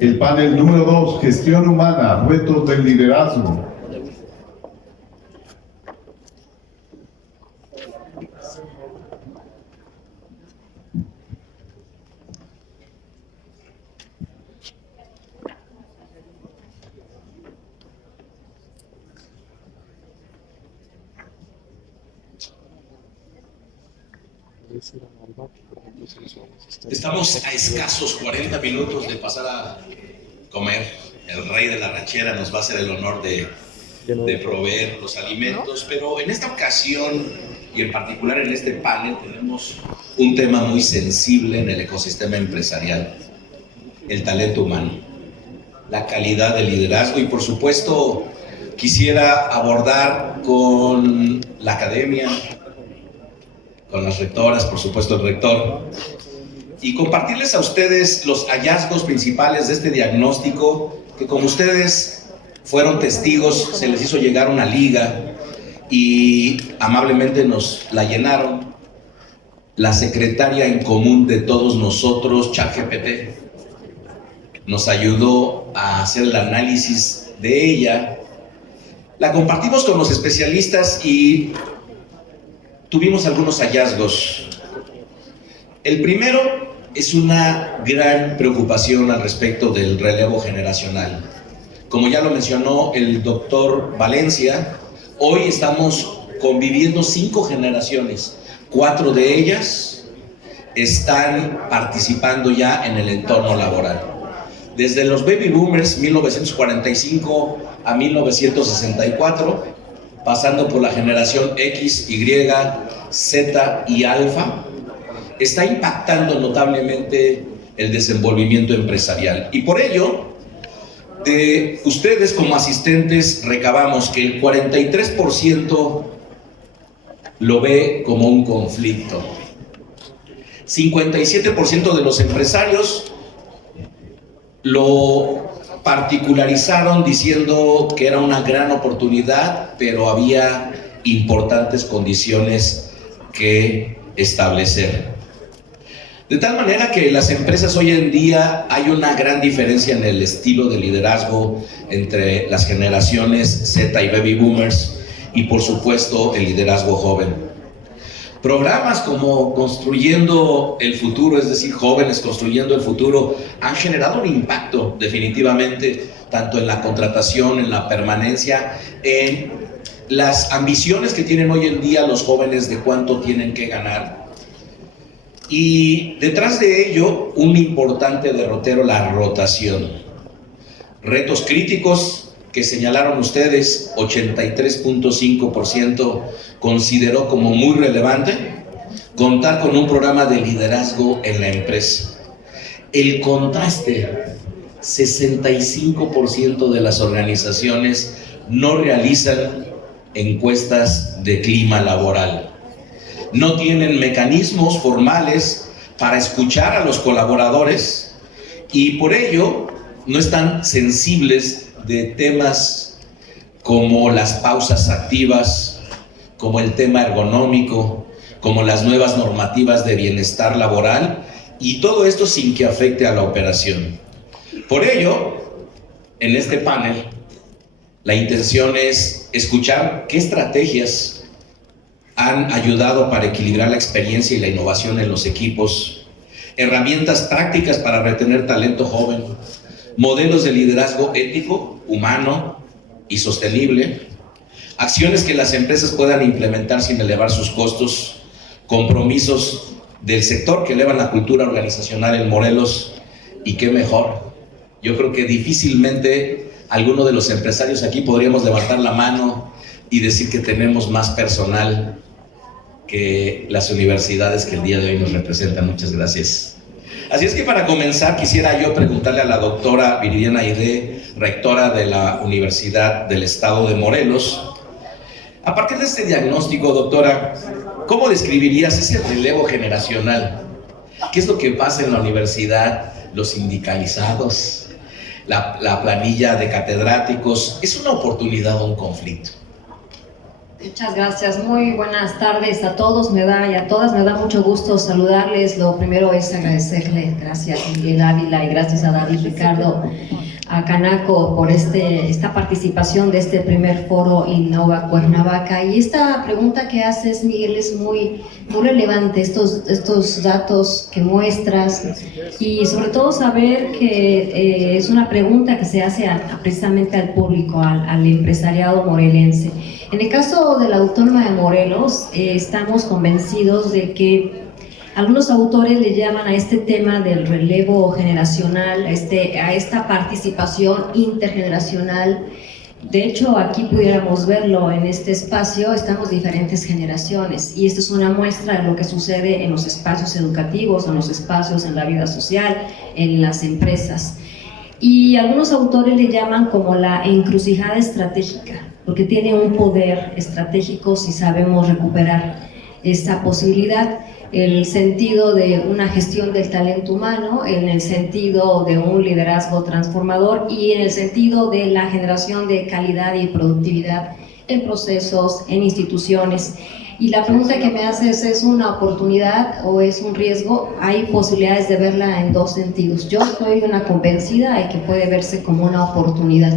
El panel número 2, gestión humana, retos del liderazgo. Estamos a escasos 40 minutos de pasar a comer. El rey de la ranchera nos va a hacer el honor de proveer los alimentos, pero en esta ocasión y en particular en este panel tenemos un tema muy sensible en el ecosistema empresarial: el talento humano, la calidad de liderazgo, y por supuesto quisiera abordar con la academia, con las rectoras, por supuesto el rector, y compartirles a ustedes los hallazgos principales de este diagnóstico que, como ustedes fueron testigos, se les hizo llegar una liga y amablemente nos la llenaron la secretaria en común de todos nosotros, ChatGPT. Nos ayudó a hacer el análisis de ella, la compartimos con los especialistas y tuvimos algunos hallazgos. El primero es una gran preocupación al respecto del relevo generacional. Como ya lo mencionó el doctor Valencia, hoy estamos conviviendo 5 generaciones. 4 de ellas están participando ya en el entorno laboral. Desde los baby boomers, 1945 a 1964, pasando por la generación X, Y, Z y Alfa, está impactando notablemente el desenvolvimiento empresarial. Y por ello, de ustedes como asistentes recabamos que el 43% lo ve como un conflicto. 57% de los empresarios lo particularizaron diciendo que era una gran oportunidad, pero había importantes condiciones que establecer. De tal manera que las empresas hoy en día hay una gran diferencia en el estilo de liderazgo entre las generaciones Z y baby boomers y por supuesto el liderazgo joven. Programas como Construyendo el Futuro, es decir, Jóvenes Construyendo el Futuro, han generado un impacto definitivamente tanto en la contratación, en la permanencia, en las ambiciones que tienen hoy en día los jóvenes de cuánto tienen que ganar. Y detrás de ello, un importante derrotero, la rotación. Retos críticos que señalaron ustedes, 83.5% consideró como muy relevante contar con un programa de liderazgo en la empresa. El contraste, 65% de las organizaciones no realizan encuestas de clima laboral. No tienen mecanismos formales para escuchar a los colaboradores y por ello no están sensibles de temas como las pausas activas, como el tema ergonómico, como las nuevas normativas de bienestar laboral, y todo esto sin que afecte a la operación. Por ello, en este panel, la intención es escuchar qué estrategias han ayudado para equilibrar la experiencia y la innovación en los equipos, herramientas prácticas para retener talento joven, modelos de liderazgo ético, humano y sostenible, acciones que las empresas puedan implementar sin elevar sus costos, compromisos del sector que elevan la cultura organizacional en Morelos, y qué mejor. Yo creo que difícilmente alguno de los empresarios aquí podríamos levantar la mano y decir que tenemos más personal que las universidades que el día de hoy nos representan. Muchas gracias. Así es que para comenzar quisiera yo preguntarle a la doctora Viridiana Aide, rectora de la Universidad del Estado de Morelos, a partir de este diagnóstico, doctora, ¿cómo describirías ese relevo generacional? ¿Qué es lo que pasa en la universidad? Los sindicalizados, la planilla de catedráticos, ¿es una oportunidad o un conflicto? Muchas gracias, muy buenas tardes a todos y a todas, me da mucho gusto saludarles. Lo primero es agradecerle, gracias a Miguel Ávila y gracias a David Ricardo, a Canaco por esta participación de este primer foro Innova Cuernavaca. Y esta pregunta que haces, Miguel, es muy relevante, estos datos que muestras, y sobre todo saber que es una pregunta que se hace precisamente al público, al empresariado morelense. En el caso de la Autónoma de Morelos, estamos convencidos de que algunos autores le llaman a este tema del relevo generacional, a esta participación intergeneracional. De hecho, aquí pudiéramos verlo en este espacio, estamos diferentes generaciones, y esta es una muestra de lo que sucede en los espacios educativos, en los espacios en la vida social, en las empresas. Y algunos autores le llaman como la encrucijada estratégica, porque tiene un poder estratégico si sabemos recuperar esta posibilidad, el sentido de una gestión del talento humano, en el sentido de un liderazgo transformador y en el sentido de la generación de calidad y productividad en procesos, en instituciones. Y la pregunta que me haces, ¿es una oportunidad o es un riesgo? Hay posibilidades de verla en dos sentidos. Yo soy una convencida de que puede verse como una oportunidad,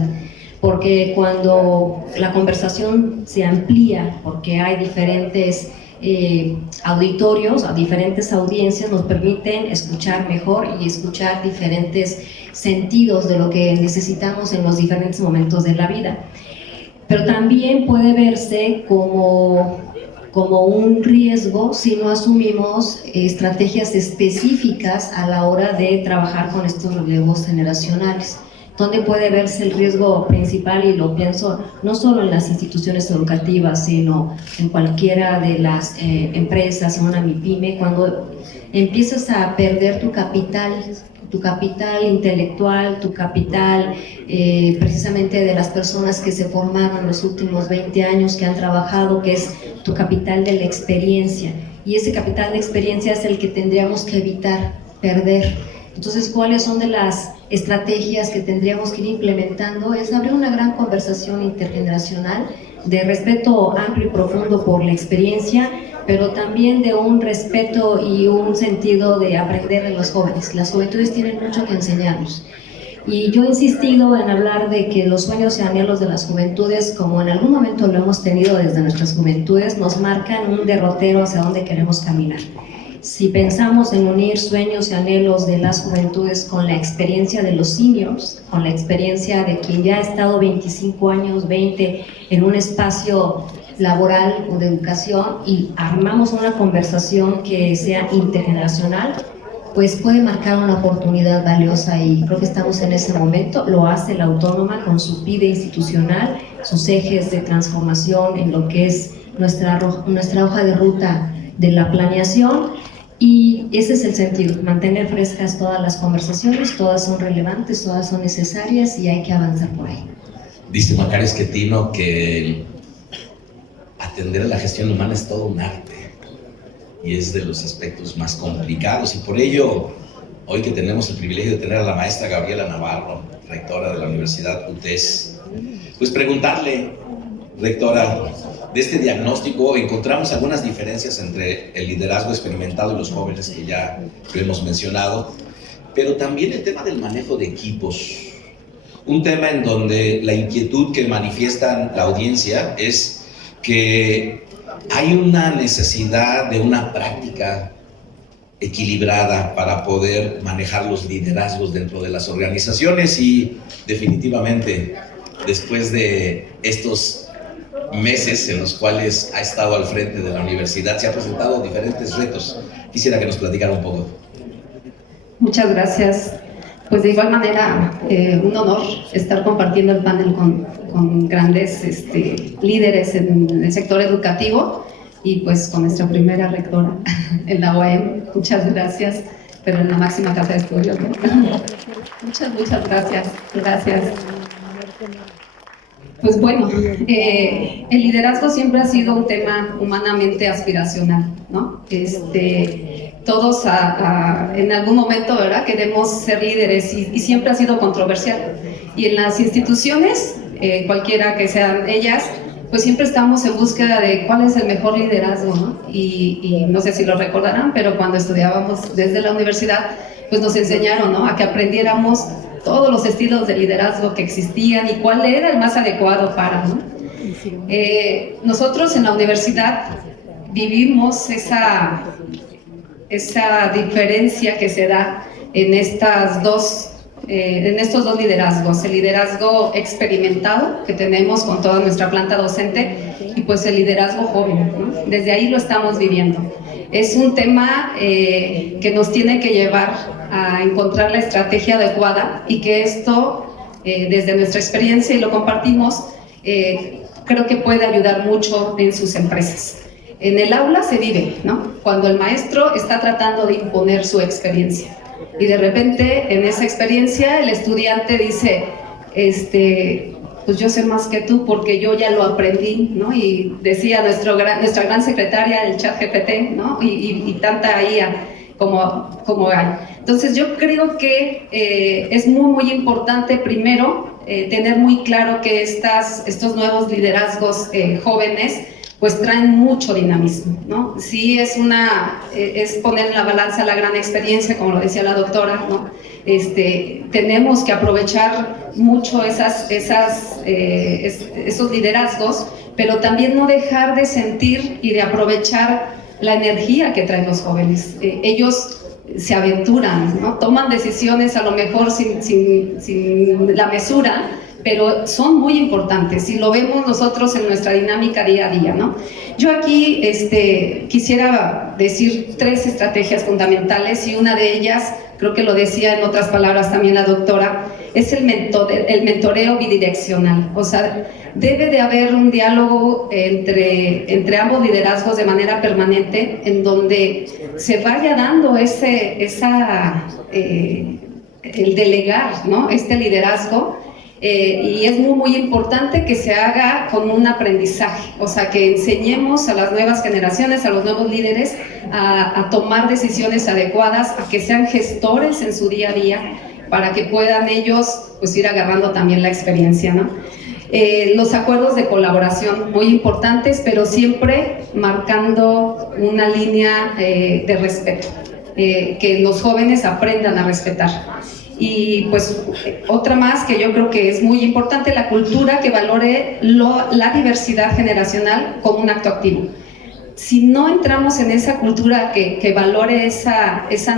porque cuando la conversación se amplía, porque hay diferentes auditorios, a diferentes audiencias, nos permiten escuchar mejor y escuchar diferentes sentidos de lo que necesitamos en los diferentes momentos de la vida. Pero también puede verse como un riesgo si no asumimos estrategias específicas a la hora de trabajar con estos relevos generacionales. Donde puede verse el riesgo principal, y lo pienso no solo en las instituciones educativas, sino en cualquiera de las empresas, en una MIPYME, cuando empiezas a perder tu capital intelectual, tu capital precisamente de las personas que se formaron en los últimos 20 años, que han trabajado, que es tu capital de la experiencia, y ese capital de experiencia es el que tendríamos que evitar perder. Entonces, ¿cuáles son de las estrategias que tendríamos que ir implementando? Es abrir una gran conversación intergeneracional de respeto amplio y profundo por la experiencia, pero también de un respeto y un sentido de aprender en los jóvenes. Las juventudes tienen mucho que enseñarnos. Y yo he insistido en hablar de que los sueños y anhelos de las juventudes, como en algún momento lo hemos tenido desde nuestras juventudes, nos marcan un derrotero hacia dónde queremos caminar. Si pensamos en unir sueños y anhelos de las juventudes con la experiencia de los seniors, con la experiencia de quien ya ha estado 25 años, 20, en un espacio laboral o de educación, y armamos una conversación que sea intergeneracional, pues puede marcar una oportunidad valiosa, y creo que estamos en ese momento. Lo hace la Autónoma con su PIDE institucional, sus ejes de transformación en lo que es nuestra hoja de ruta de la planeación, y ese es el sentido, mantener frescas todas las conversaciones, todas son relevantes, todas son necesarias y hay que avanzar por ahí. Dice Macario Schettino que atender a la gestión humana es todo un arte y es de los aspectos más complicados, y por ello hoy que tenemos el privilegio de tener a la maestra Gabriela Navarro, rectora de la Universidad UTES, pues preguntarle, rectora, de este diagnóstico encontramos algunas diferencias entre el liderazgo experimentado y los jóvenes, que ya lo hemos mencionado, pero también el tema del manejo de equipos, un tema en donde la inquietud que manifiestan la audiencia es que hay una necesidad de una práctica equilibrada para poder manejar los liderazgos dentro de las organizaciones, y definitivamente después de estos meses en los cuales ha estado al frente de la universidad se ha presentado diferentes retos. Quisiera que nos platicara un poco. Muchas gracias. Pues de igual manera, un honor estar compartiendo el panel con grandes líderes en el sector educativo, y pues con nuestra primera rectora en la UAM. Muchas gracias, pero en la máxima casa de estudios, ¿no? Muchas gracias. Gracias. Pues bueno, el liderazgo siempre ha sido un tema humanamente aspiracional, ¿no? Todos en algún momento, ¿verdad?, queremos ser líderes, y siempre ha sido controversial. Y en las instituciones, cualquiera que sean ellas, pues siempre estamos en búsqueda de cuál es el mejor liderazgo, ¿no? Y no sé si lo recordarán, pero cuando estudiábamos desde la universidad, pues nos enseñaron, ¿no?, a que aprendiéramos todos los estilos de liderazgo que existían y cuál era el más adecuado para, ¿no? Nosotros en la universidad vivimos esa diferencia que se da en estos dos liderazgos: el liderazgo experimentado que tenemos con toda nuestra planta docente y pues el liderazgo joven, ¿no? Desde ahí lo estamos viviendo. Es un tema que nos tiene que llevar a encontrar la estrategia adecuada, y que esto, desde nuestra experiencia, y lo compartimos, creo que puede ayudar mucho en sus empresas. En el aula se vive, ¿no?, cuando el maestro está tratando de imponer su experiencia, y de repente en esa experiencia el estudiante dice, pues yo sé más que tú porque yo ya lo aprendí, ¿no? Y decía nuestra gran secretaria, el ChatGPT, ¿no? Y tanta IA como hay. Entonces yo creo que es muy importante, primero, tener muy claro que estos nuevos liderazgos jóvenes pues traen mucho dinamismo, ¿no? Sí, es poner en la balanza la gran experiencia, como lo decía la doctora, ¿no? Tenemos que aprovechar mucho esos liderazgos, pero también no dejar de sentir y de aprovechar la energía que traen los jóvenes. Ellos se aventuran, ¿no? Toman decisiones a lo mejor sin la mesura, pero son muy importantes y lo vemos nosotros en nuestra dinámica día a día, ¿no? Yo aquí quisiera decir 3 estrategias fundamentales, y una de ellas, creo que lo decía en otras palabras también la doctora, es el mentoreo bidireccional. O sea, debe de haber un diálogo entre ambos liderazgos de manera permanente, en donde se vaya dando el delegar, ¿no?, este liderazgo. Y es muy importante que se haga con un aprendizaje, o sea, que enseñemos a las nuevas generaciones, a los nuevos líderes a tomar decisiones adecuadas, a que sean gestores en su día a día, para que puedan ellos pues ir agarrando también la experiencia, ¿no? Los acuerdos de colaboración muy importantes, pero siempre marcando una línea de respeto, que los jóvenes aprendan a respetar. Y pues otra más que yo creo que es muy importante, la cultura que valore la diversidad generacional como un acto activo. Si no entramos en esa cultura que valore ese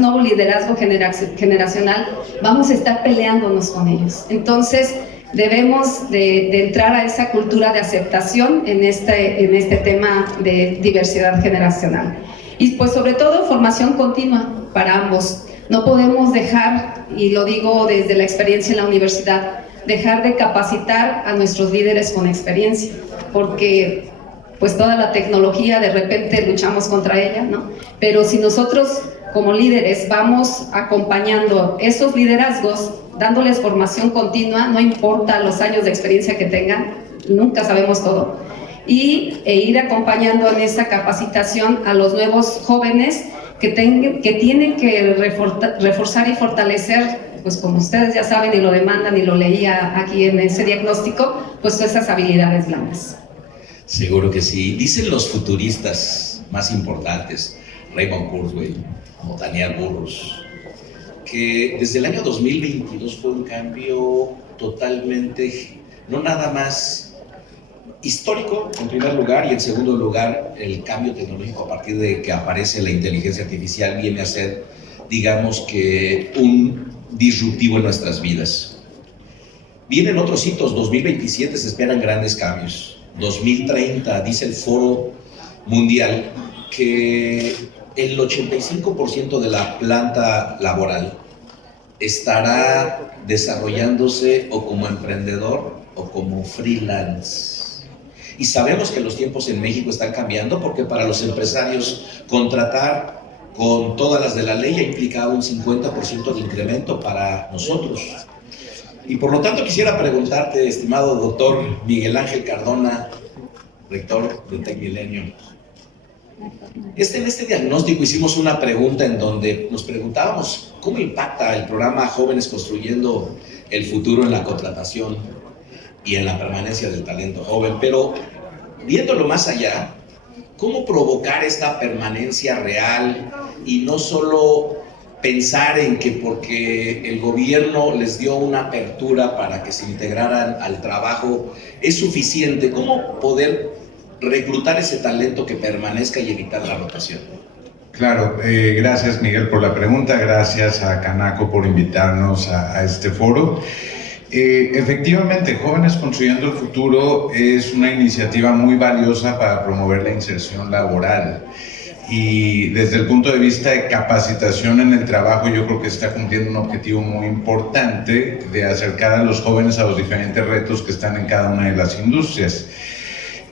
nuevo liderazgo generacional, vamos a estar peleándonos con ellos. Entonces debemos de entrar a esa cultura de aceptación en este tema de diversidad generacional. Y pues sobre todo formación continua para ambos. No podemos dejar, y lo digo desde la experiencia en la universidad, dejar de capacitar a nuestros líderes con experiencia, porque pues toda la tecnología de repente luchamos contra ella, ¿no? Pero si nosotros como líderes vamos acompañando esos liderazgos, dándoles formación continua, no importa los años de experiencia que tengan, nunca sabemos todo, e ir acompañando en esa capacitación a los nuevos jóvenes que tienen que reforzar y fortalecer, pues como ustedes ya saben y lo demandan y lo leía aquí en ese diagnóstico, pues esas habilidades blandas. Seguro que sí. Dicen los futuristas más importantes, Raymond Kurzweil o Daniel Burrus, que desde el año 2022 fue un cambio totalmente, no nada más histórico en primer lugar, y en segundo lugar el cambio tecnológico a partir de que aparece la inteligencia artificial viene a ser, digamos que, un disruptivo en nuestras vidas. Vienen otros hitos. 2027 se esperan grandes cambios. 2030 dice el Foro Mundial que el 85% de la planta laboral estará desarrollándose o como emprendedor o como freelance. Y sabemos que los tiempos en México están cambiando, porque para los empresarios contratar con todas las de la ley ha implicado un 50% de incremento para nosotros. Y por lo tanto quisiera preguntarte, estimado doctor Miguel Ángel Cardona, rector de TecMilenio, en este diagnóstico hicimos una pregunta en donde nos preguntábamos cómo impacta el programa Jóvenes Construyendo el Futuro en la contratación. y en la permanencia del talento joven. Pero viéndolo más allá, ¿cómo provocar esta permanencia real y no solo pensar en que porque el gobierno les dio una apertura para que se integraran al trabajo es suficiente? ¿Cómo poder reclutar ese talento que permanezca y evitar la rotación? Claro, gracias Miguel por la pregunta, gracias a Canaco por invitarnos a este foro. Efectivamente, Jóvenes Construyendo el Futuro es una iniciativa muy valiosa para promover la inserción laboral. Y desde el punto de vista de capacitación en el trabajo, yo creo que está cumpliendo un objetivo muy importante de acercar a los jóvenes a los diferentes retos que están en cada una de las industrias.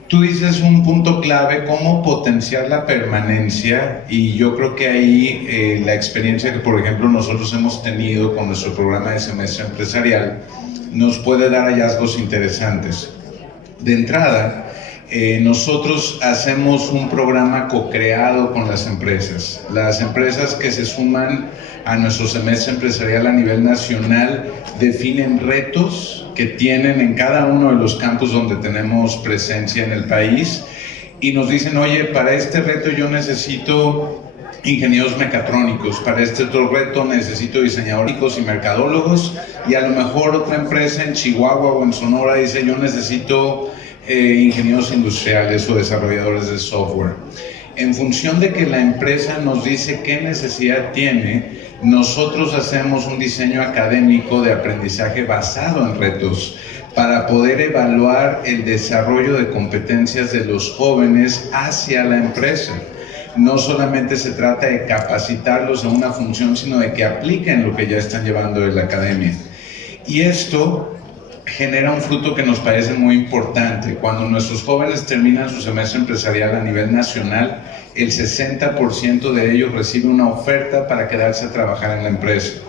Tú dices un punto clave, cómo potenciar la permanencia, y yo creo que ahí la experiencia que, por ejemplo, nosotros hemos tenido con nuestro programa de semestre empresarial nos puede dar hallazgos interesantes. De entrada, nosotros hacemos un programa co-creado con las empresas. Las empresas que se suman a nuestro semestre empresarial a nivel nacional definen retos que tienen en cada uno de los campos donde tenemos presencia en el país y nos dicen, oye, para este reto yo necesito ingenieros mecatrónicos, para este otro reto necesito diseñadores y mercadólogos, y a lo mejor otra empresa en Chihuahua o en Sonora dice, yo necesito ingenieros industriales o desarrolladores de software. En función de que la empresa nos dice qué necesidad tiene, nosotros hacemos un diseño académico de aprendizaje basado en retos para poder evaluar el desarrollo de competencias de los jóvenes hacia la empresa. No solamente se trata de capacitarlos en una función, sino de que apliquen lo que ya están llevando de la academia. Y esto genera un fruto que nos parece muy importante. Cuando nuestros jóvenes terminan su semestre empresarial a nivel nacional, el 60% de ellos recibe una oferta para quedarse a trabajar en la empresa.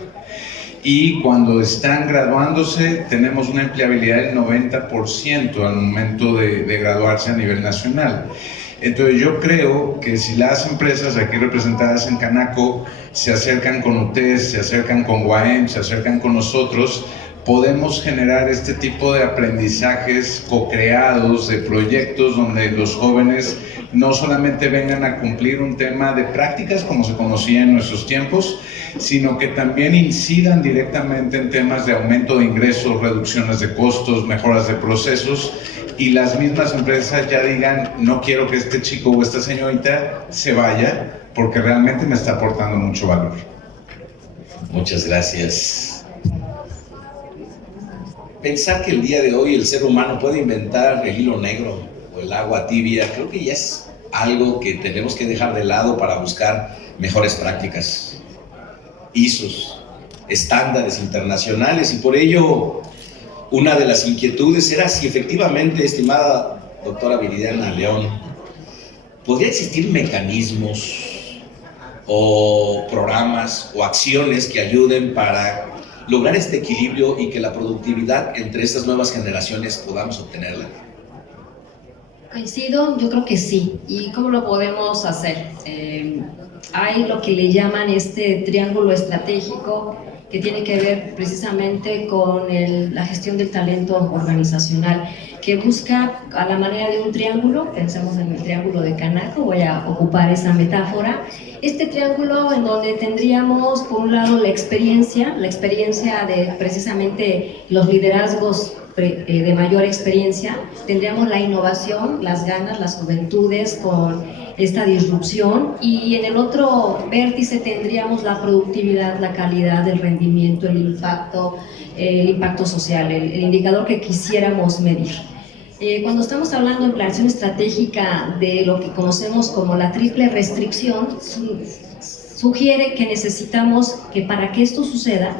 Y cuando están graduándose, tenemos una empleabilidad del 90% al momento de graduarse a nivel nacional. Entonces yo creo que si las empresas aquí representadas en Canaco se acercan con UTES, se acercan con UAM, se acercan con nosotros, podemos generar este tipo de aprendizajes co-creados, de proyectos donde los jóvenes no solamente vengan a cumplir un tema de prácticas como se conocía en nuestros tiempos, sino que también incidan directamente en temas de aumento de ingresos, reducciones de costos, mejoras de procesos, y las mismas empresas ya digan, no quiero que este chico o esta señorita se vaya porque realmente me está aportando mucho valor. Muchas gracias. Pensar que el día de hoy el ser humano puede inventar el hilo negro o el agua tibia, creo que ya es algo que tenemos que dejar de lado para buscar mejores prácticas, ISOs, estándares internacionales, y por ello una de las inquietudes era si efectivamente, estimada doctora Viridiana León, ¿podría existir mecanismos o programas o acciones que ayuden para lograr este equilibrio y que la productividad entre estas nuevas generaciones podamos obtenerla? Coincido, yo creo que sí. ¿Y cómo lo podemos hacer? Hay lo que le llaman este triángulo estratégico que tiene que ver precisamente con la gestión del talento organizacional, que busca a la manera de un triángulo. Pensemos en el triángulo de Canaco, voy a ocupar esa metáfora. Este triángulo en donde tendríamos por un lado la experiencia de precisamente los liderazgos de mayor experiencia, tendríamos la innovación, las ganas, las juventudes con esta disrupción, y en el otro vértice tendríamos la productividad, la calidad, el rendimiento, el impacto social, el indicador que quisiéramos medir. Cuando estamos hablando en planeación estratégica de lo que conocemos como la triple restricción, sugiere que necesitamos que para que esto suceda,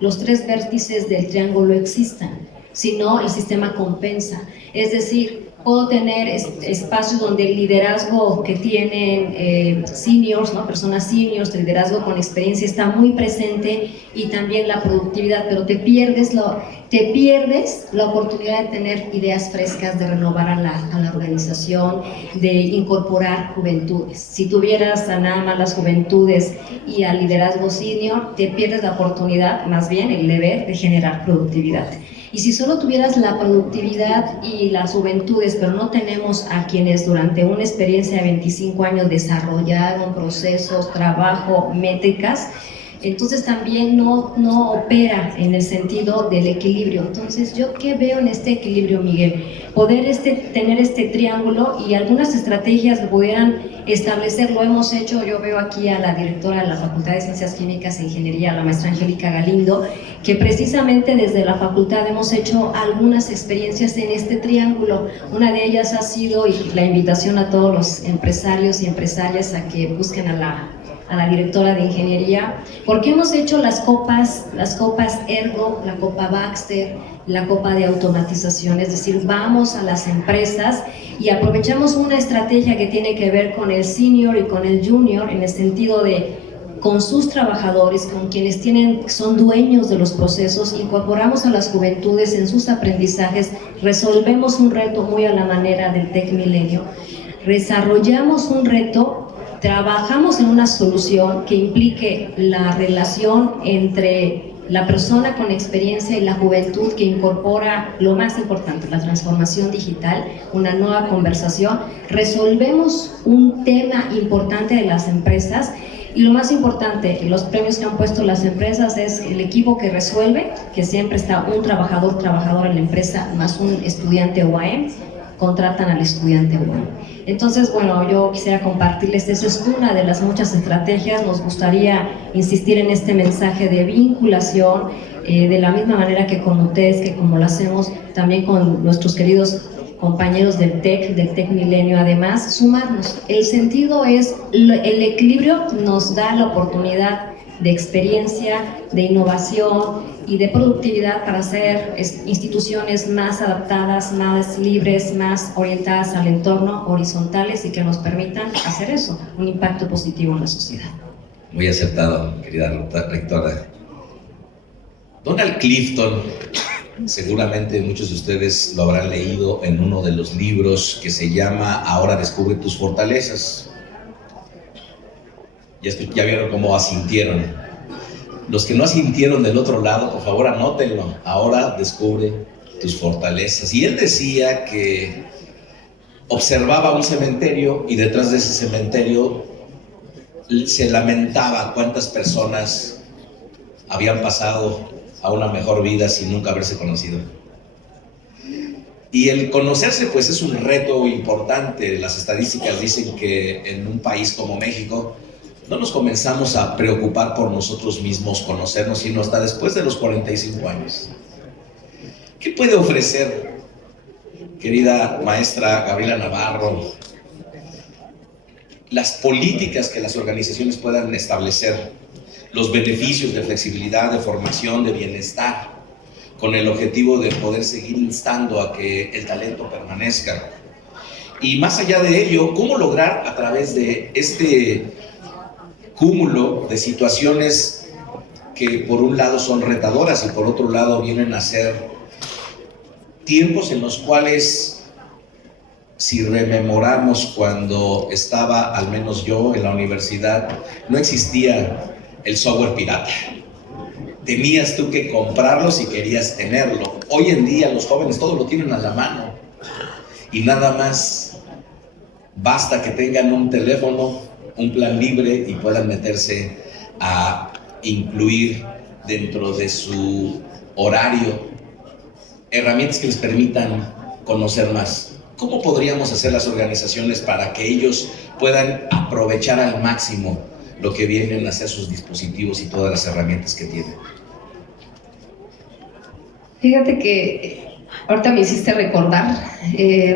los tres vértices del triángulo existan, si no el sistema compensa. Es decir, puedo tener espacios donde el liderazgo que tienen seniors, ¿no? Personas seniors, el liderazgo con experiencia está muy presente, y también la productividad, pero te pierdes la oportunidad de tener ideas frescas, de renovar a la organización, de incorporar juventudes. Si tuvieras a nada más las juventudes y al liderazgo senior, te pierdes la oportunidad, más bien el deber de generar productividad. Y si solo tuvieras la productividad y las juventudes, pero no tenemos a quienes durante una experiencia de 25 años desarrollaron procesos, trabajo, métricas, entonces también no opera en el sentido del equilibrio. Entonces, ¿yo qué veo en este equilibrio, Miguel? Poder tener este triángulo y algunas estrategias que pudieran establecer, lo hemos hecho. Yo veo aquí a la directora de la Facultad de Ciencias Químicas e Ingeniería, la maestra Angélica Galindo, que precisamente desde la facultad hemos hecho algunas experiencias en este triángulo. Una de ellas ha sido, y la invitación a todos los empresarios y empresarias a que busquen a la directora de ingeniería, porque hemos hecho las copas Ergo, la copa Baxter, la copa de automatización, es decir, vamos a las empresas y aprovechamos una estrategia que tiene que ver con el senior y con el junior, en el sentido de con sus trabajadores, con quienes son dueños de los procesos, incorporamos a las juventudes en sus aprendizajes, resolvemos un reto muy a la manera del Tech Milenio, desarrollamos un reto, trabajamos en una solución que implique la relación entre la persona con experiencia y la juventud, que incorpora lo más importante, la transformación digital, una nueva conversación. Resolvemos un tema importante de las empresas y lo más importante, los premios que han puesto las empresas es el equipo que resuelve, que siempre está un trabajador en la empresa más un estudiante UAM, contratan al estudiante UAM. Entonces, bueno, yo quisiera compartirles, esa es una de las muchas estrategias. Nos gustaría insistir en este mensaje de vinculación, de la misma manera que con ustedes, que como lo hacemos también con nuestros queridos compañeros del Tech Milenio, además, sumarnos. El sentido es, el equilibrio nos da la oportunidad de experiencia, de innovación y de productividad para hacer instituciones más adaptadas, más libres, más orientadas al entorno, horizontales y que nos permitan hacer eso, un impacto positivo en la sociedad. Muy acertado, querida rectora. Donald Clifton, seguramente muchos de ustedes lo habrán leído en uno de los libros que se llama Ahora descubre tus fortalezas. Ya vieron cómo asintieron. Los que no asintieron del otro lado, por favor anótenlo. Ahora descubre tus fortalezas. Y él decía que observaba un cementerio y detrás de ese cementerio se lamentaba cuántas personas habían pasado a una mejor vida sin nunca haberse conocido. Y el conocerse pues es un reto importante. Las estadísticas dicen que en un país como México no nos comenzamos a preocupar por nosotros mismos, conocernos, sino hasta después de los 45 años. ¿Qué puede ofrecer, querida maestra Gabriela Navarro, las políticas que las organizaciones puedan establecer, los beneficios de flexibilidad, de formación, de bienestar, con el objetivo de poder seguir instando a que el talento permanezca? Y más allá de ello, ¿cómo lograr a través de este cúmulo de situaciones que por un lado son retadoras y por otro lado vienen a ser tiempos en los cuales, si rememoramos cuando estaba, al menos yo, en la universidad, no existía el software pirata? Tenías tú que comprarlo si querías tenerlo. Hoy en día los jóvenes todo lo tienen a la mano y nada más basta que tengan un teléfono, un plan libre y puedan meterse a incluir dentro de su horario herramientas que les permitan conocer más. ¿Cómo podríamos hacer las organizaciones para que ellos puedan aprovechar al máximo lo que vienen a ser sus dispositivos y todas las herramientas que tienen? Fíjate que ahorita me hiciste recordar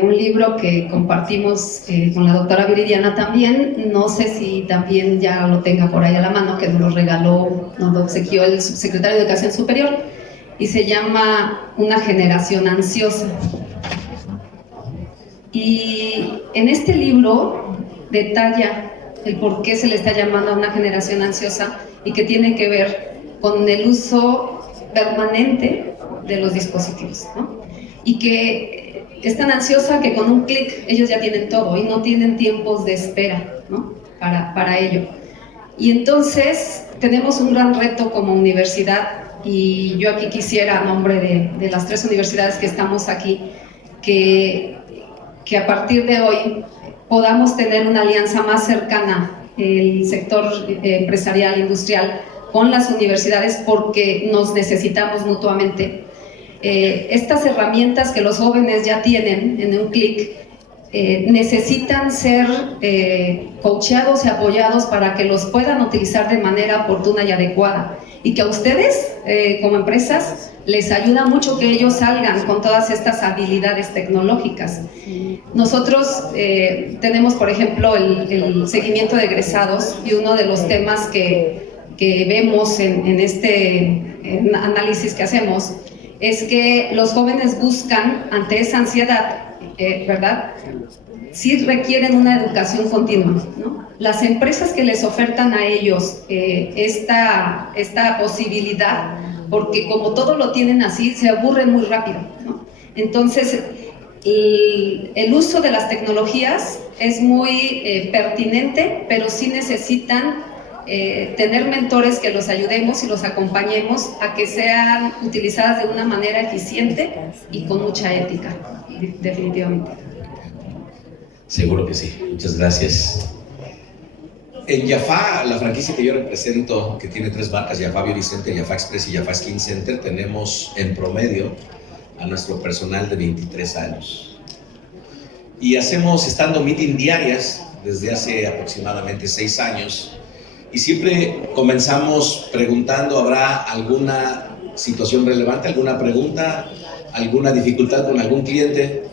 un libro que compartimos con la doctora Viridiana también, no sé si también ya lo tenga por ahí a la mano, que nos lo obsequió el subsecretario de Educación Superior, y se llama Una generación ansiosa. Y en este libro detalla el por qué se le está llamando a una generación ansiosa y que tiene que ver con el uso permanente de los dispositivos, ¿no? Y que es tan ansiosa que con un clic ellos ya tienen todo y no tienen tiempos de espera, ¿no? para ello. Y entonces tenemos un gran reto como universidad y yo aquí quisiera, a nombre de las 3 universidades que estamos aquí, que a partir de hoy podamos tener una alianza más cercana, el sector empresarial, industrial, con las universidades, porque nos necesitamos mutuamente. Estas herramientas que los jóvenes ya tienen en un clic, necesitan ser coacheados y apoyados para que los puedan utilizar de manera oportuna y adecuada, y que a ustedes como empresas les ayuda mucho que ellos salgan con todas estas habilidades tecnológicas. Nosotros tenemos, por ejemplo, el seguimiento de egresados, y uno de los temas que vemos en este análisis que hacemos es que los jóvenes buscan, ante esa ansiedad, ¿verdad?, sí requieren una educación continua, ¿no? Las empresas que les ofertan a ellos esta posibilidad, porque como todo lo tienen así, se aburren muy rápido, ¿no? Entonces, el uso de las tecnologías es muy pertinente, pero sí necesitan tener mentores que los ayudemos y los acompañemos a que sean utilizadas de una manera eficiente y con mucha ética, definitivamente. Seguro que sí, muchas gracias. En Jaffa, la franquicia que yo represento, que tiene 3 marcas, Jaffa Beauty Center, Jaffa Express y Jaffa Skin Center, tenemos en promedio a nuestro personal de 23 años. Y hacemos stand-up meeting diarias desde hace aproximadamente 6 años. Y siempre comenzamos preguntando, ¿habrá alguna situación relevante, alguna pregunta, alguna dificultad con algún cliente?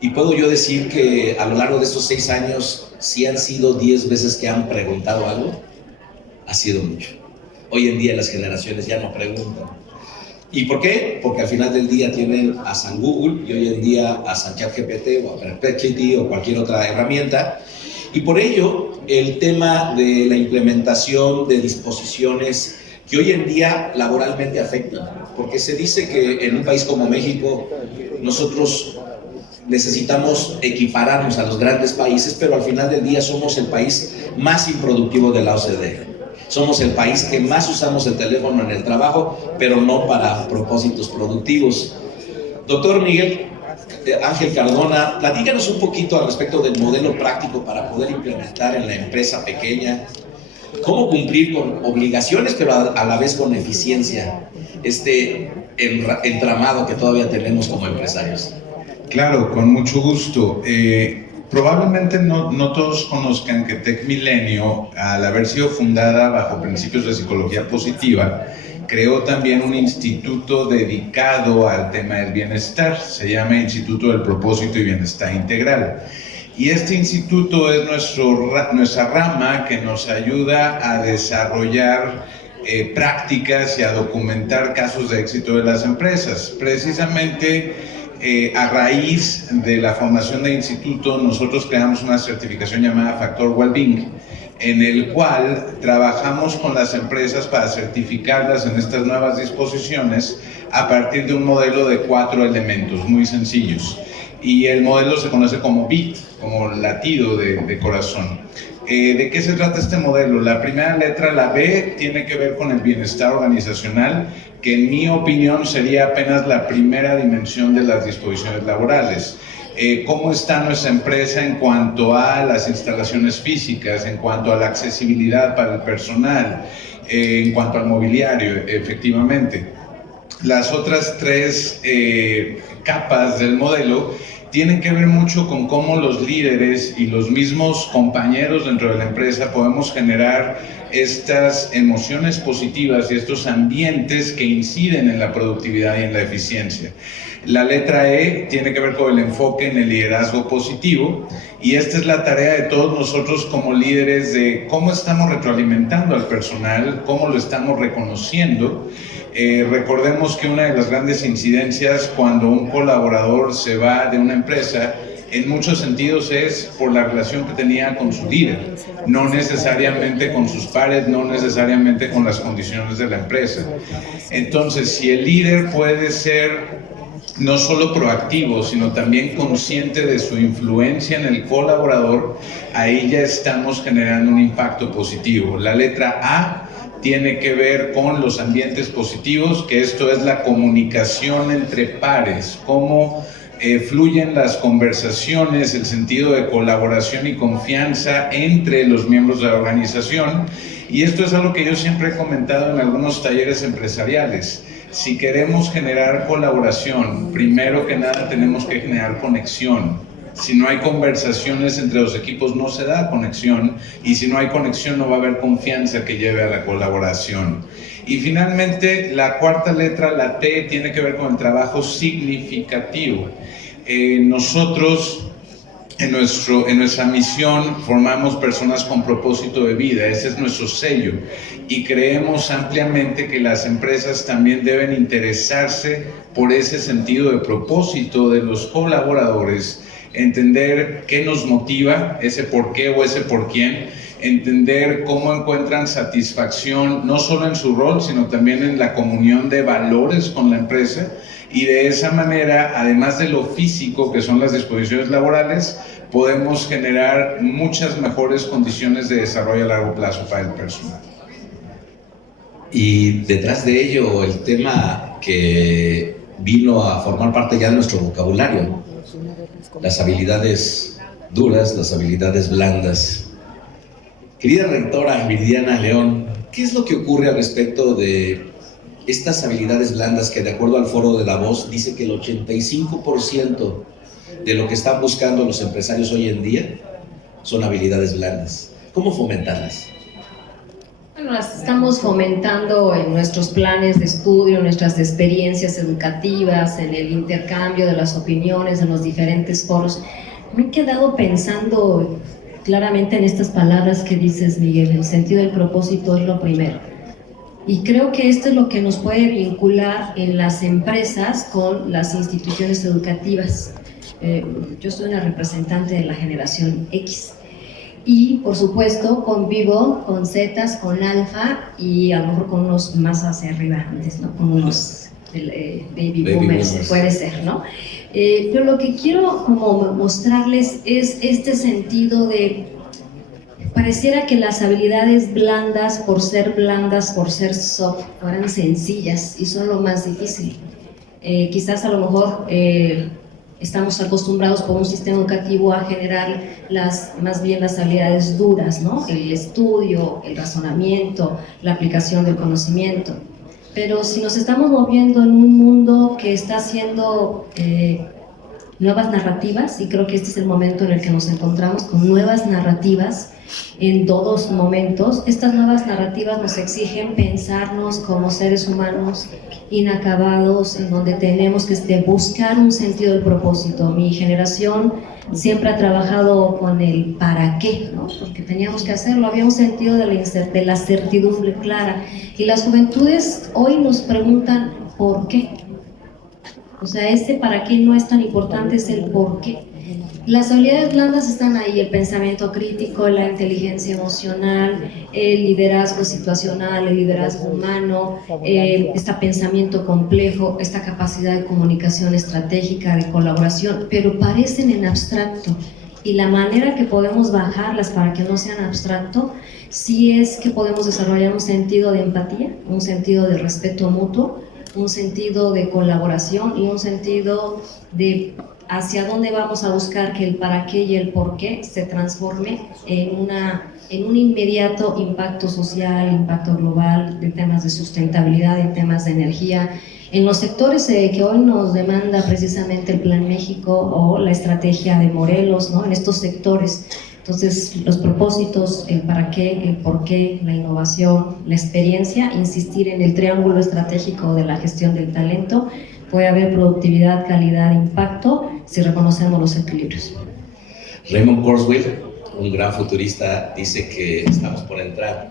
Y puedo yo decir que a lo largo de estos 6 años, si han sido 10 veces que han preguntado algo, ha sido mucho. Hoy en día las generaciones ya no preguntan. ¿Y por qué? Porque al final del día tienen a San Google y hoy en día a San ChatGPT o a Perplexity o cualquier otra herramienta. Y por ello, el tema de la implementación de disposiciones que hoy en día laboralmente afectan, porque se dice que en un país como México nosotros necesitamos equipararnos a los grandes países, pero al final del día somos el país más improductivo de la OCDE. Somos el país que más usamos el teléfono en el trabajo, pero no para propósitos productivos. Doctor Miguel Ángel Cardona, platícanos un poquito al respecto del modelo práctico para poder implementar en la empresa pequeña, cómo cumplir con obligaciones, pero a la vez con eficiencia, este entramado que todavía tenemos como empresarios. Claro, con mucho gusto. Probablemente no todos conozcan que TecMilenio, al haber sido fundada bajo principios de psicología positiva, creó también un instituto dedicado al tema del bienestar. Se llama Instituto del Propósito y Bienestar Integral. Y este instituto es nuestra rama que nos ayuda a desarrollar prácticas y a documentar casos de éxito de las empresas. Precisamente a raíz de la formación del instituto, nosotros creamos una certificación llamada Factor Wellbeing, en el cual trabajamos con las empresas para certificarlas en estas nuevas disposiciones a partir de un modelo de 4 elementos muy sencillos. Y el modelo se conoce como BEAT, como latido de corazón. ¿De qué se trata este modelo? La primera letra, la B, tiene que ver con el bienestar organizacional, que en mi opinión sería apenas la primera dimensión de las disposiciones laborales. ¿Cómo está nuestra empresa en cuanto a las instalaciones físicas, en cuanto a la accesibilidad para el personal, en cuanto al mobiliario, efectivamente? Las otras 3 capas del modelo tienen que ver mucho con cómo los líderes y los mismos compañeros dentro de la empresa podemos generar estas emociones positivas y estos ambientes que inciden en la productividad y en la eficiencia. La letra E tiene que ver con el enfoque en el liderazgo positivo, y esta es la tarea de todos nosotros como líderes, de cómo estamos retroalimentando al personal, cómo lo estamos reconociendo. Recordemos que una de las grandes incidencias cuando un colaborador se va de una empresa, en muchos sentidos es por la relación que tenía con su líder, no necesariamente con sus pares, no necesariamente con las condiciones de la empresa. Entonces, si el líder puede ser no solo proactivo, sino también consciente de su influencia en el colaborador, ahí ya estamos generando un impacto positivo. La letra A tiene que ver con los ambientes positivos, que esto es la comunicación entre pares, cómo fluyen las conversaciones, el sentido de colaboración y confianza entre los miembros de la organización. Y esto es algo que yo siempre he comentado en algunos talleres empresariales. Si queremos generar colaboración, primero que nada tenemos que generar conexión. Si no hay conversaciones entre los equipos, no se da conexión, y si no hay conexión, no va a haber confianza que lleve a la colaboración. Y finalmente, la cuarta letra, la T, tiene que ver con el trabajo significativo. Nosotros, en nuestra misión, formamos personas con propósito de vida. Ese es nuestro sello, y creemos ampliamente que las empresas también deben interesarse por ese sentido de propósito de los colaboradores, entender qué nos motiva, ese por qué o ese por quién, entender cómo encuentran satisfacción no solo en su rol, sino también en la comunión de valores con la empresa, y de esa manera, además de lo físico, que son las disposiciones laborales, podemos generar muchas mejores condiciones de desarrollo a largo plazo para el personal. Y detrás de ello, el tema que vino a formar parte ya de nuestro vocabulario, las habilidades duras, las habilidades blandas. Querida rectora Viridiana León, ¿qué es lo que ocurre al respecto de estas habilidades blandas que, de acuerdo al Foro de Davos, dice que el 85% de lo que están buscando los empresarios hoy en día son habilidades blandas? ¿Cómo fomentarlas? Bueno, las estamos fomentando en nuestros planes de estudio, en nuestras experiencias educativas, en el intercambio de las opiniones, en los diferentes foros. Me he quedado pensando claramente en estas palabras que dices, Miguel. El sentido del propósito es lo primero. Y creo que esto es lo que nos puede vincular en las empresas con las instituciones educativas. Yo soy una representante de la generación X. Y, por supuesto, convivo con Zetas, con Alfa y a lo mejor con unos más hacia arriba antes, ¿no? Con unos baby boomers, puede ser, ¿no? Pero lo que quiero como mostrarles es este sentido de, pareciera que las habilidades blandas, por ser soft, fueran sencillas y son lo más difícil. Quizás a lo mejor estamos acostumbrados por un sistema educativo a generar más bien las habilidades duras, ¿no? El estudio, el razonamiento, la aplicación del conocimiento. Pero si nos estamos moviendo en un mundo que está haciendo nuevas narrativas, y creo que este es el momento en el que nos encontramos con nuevas narrativas en todos momentos, estas nuevas narrativas nos exigen pensarnos como seres humanos inacabados, en donde tenemos que buscar un sentido del propósito. Mi generación siempre ha trabajado con el para qué, ¿no? Porque teníamos que hacerlo, había un sentido de la certidumbre clara, y las juventudes hoy nos preguntan ¿por qué? O sea, este para qué no es tan importante, es el por qué. Las habilidades blandas están ahí: el pensamiento crítico, la inteligencia emocional, el liderazgo situacional, el liderazgo humano, este pensamiento complejo, esta capacidad de comunicación estratégica, de colaboración, pero parecen en abstracto. Y la manera que podemos bajarlas para que no sean abstracto, sí es que podemos desarrollar un sentido de empatía, un sentido de respeto mutuo, un sentido de colaboración y un sentido de hacia dónde vamos a buscar que el para qué y el por qué se transforme en un inmediato impacto social, impacto global, de temas de sustentabilidad, en temas de energía, en los sectores que hoy nos demanda precisamente el Plan México o la estrategia de Morelos, ¿no? En estos sectores. Entonces, los propósitos, el para qué, el por qué, la innovación, la experiencia, insistir en el triángulo estratégico de la gestión del talento. Puede haber productividad, calidad, impacto, si reconocemos los equilibrios. Raymond Kurzweil, un gran futurista, dice que estamos por entrar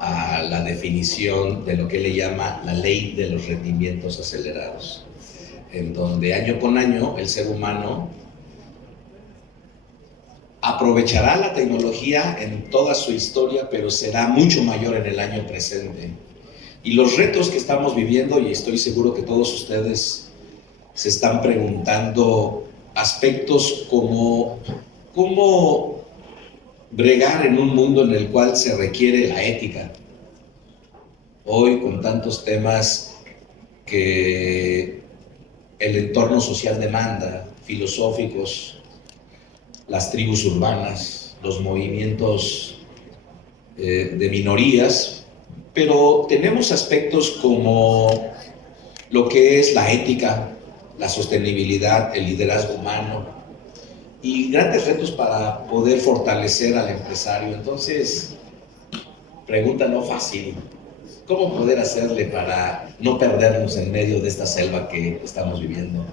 a la definición de lo que él le llama la ley de los rendimientos acelerados, en donde año con año el ser humano aprovechará la tecnología en toda su historia, pero será mucho mayor en el año presente. Y los retos que estamos viviendo, y estoy seguro que todos ustedes se están preguntando aspectos como cómo bregar en un mundo en el cual se requiere la ética, hoy con tantos temas que el entorno social demanda, filosóficos, las tribus urbanas, los movimientos de minorías, pero tenemos aspectos como lo que es la ética, la sostenibilidad, el liderazgo humano y grandes retos para poder fortalecer al empresario. Entonces, pregunta no fácil, ¿cómo poder hacerle para no perdernos en medio de esta selva que estamos viviendo?